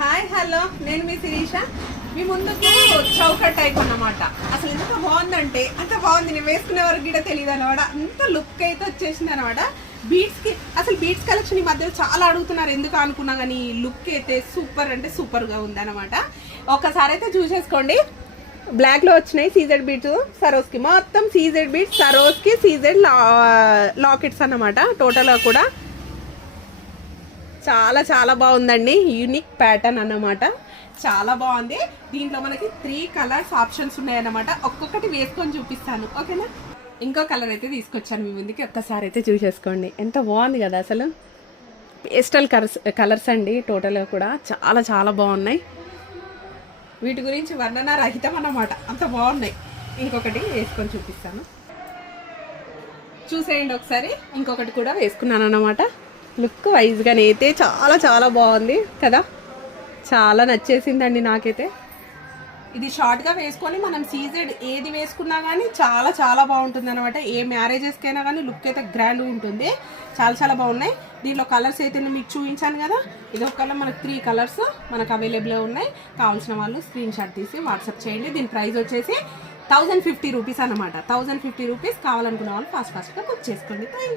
Hi hello నేను మీ శిరీష మీ ముందుకు చౌక టైప్ అన్నమాట. అసలు ఎంత బాగుందంటే అంత బాగుంది, నేను వేసుకునే వరకు కూడా తెలియదు అనమాట. అంత లుక్ అయితే వచ్చేసింది అనమాట. బీట్స్కి అసలు బీట్స్ కలెక్షన్ ఈ మధ్య చాలా అడుగుతున్నారు, ఎందుకు అనుకున్నా కానీ లుక్ అయితే సూపర్ అంటే సూపర్గా ఉంది అనమాట. ఒక్కసారి అయితే చూసేసుకోండి. బ్లాక్లో వచ్చినాయి సీజెడ్ బీట్స్ సరోస్కి, మొత్తం సీజెడ్ బీట్స్ సరోస్కి సీజెడ్ లాకెట్స్ అన్నమాట. టోటల్గా కూడా చాలా చాలా బాగుందండి. యూనిక్ ప్యాటర్న్ అన్నమాట, చాలా బాగుంది. దీంట్లో మనకి 3 కలర్స్ ఆప్షన్స్ ఉన్నాయన్నమాట. ఒక్కొక్కటి వేసుకొని చూపిస్తాను, ఓకేనా. ఇంకో కలర్ అయితే తీసుకొచ్చాను మీ ముందుకి, ఒక్కసారి అయితే చూసేసుకోండి. ఎంత బాగుంది కదా అసలు. పేస్టల్ కలర్స్ అండి టోటల్గా కూడా చాలా చాలా బాగున్నాయి. వీటి గురించి వర్ణన రహితం అన్నమాట, అంత బాగున్నాయి. ఇంకొకటి వేసుకొని చూపిస్తాను, చూసేయండి ఒకసారి. ఇంకొకటి కూడా వేసుకున్నాను అన్నమాట. లుక్ వైజ్గానే అయితే చాలా చాలా బాగుంది కదా, చాలా నచ్చేసిందండి నాకైతే. ఇది షార్ట్గా వేసుకొని మనం సీజెడ్ ఏది వేసుకున్నా కానీ చాలా చాలా బాగుంటుంది అనమాట. ఏ మ్యారేజెస్కైనా కానీ లుక్ అయితే గ్రాండ్ ఉంటుంది. చాలా చాలా బాగున్నాయి. దీంట్లో కలర్స్ అయితే నేను మీకు చూపించాను కదా, ఇది ఒక కలర్. మనకు 3 కలర్స్ మనకు అవైలబుల్గా ఉన్నాయి. కావాల్సిన వాళ్ళు స్క్రీన్ షాట్ తీసి వాట్సాప్ చేయండి. దీని ప్రైస్ వచ్చేసి 1050 రూపీస్ అనమాట. 1050 రూపీస్. కావాలనుకున్న వాళ్ళు ఫాస్ట్గా బుక్ చేసుకోండి. Thank you.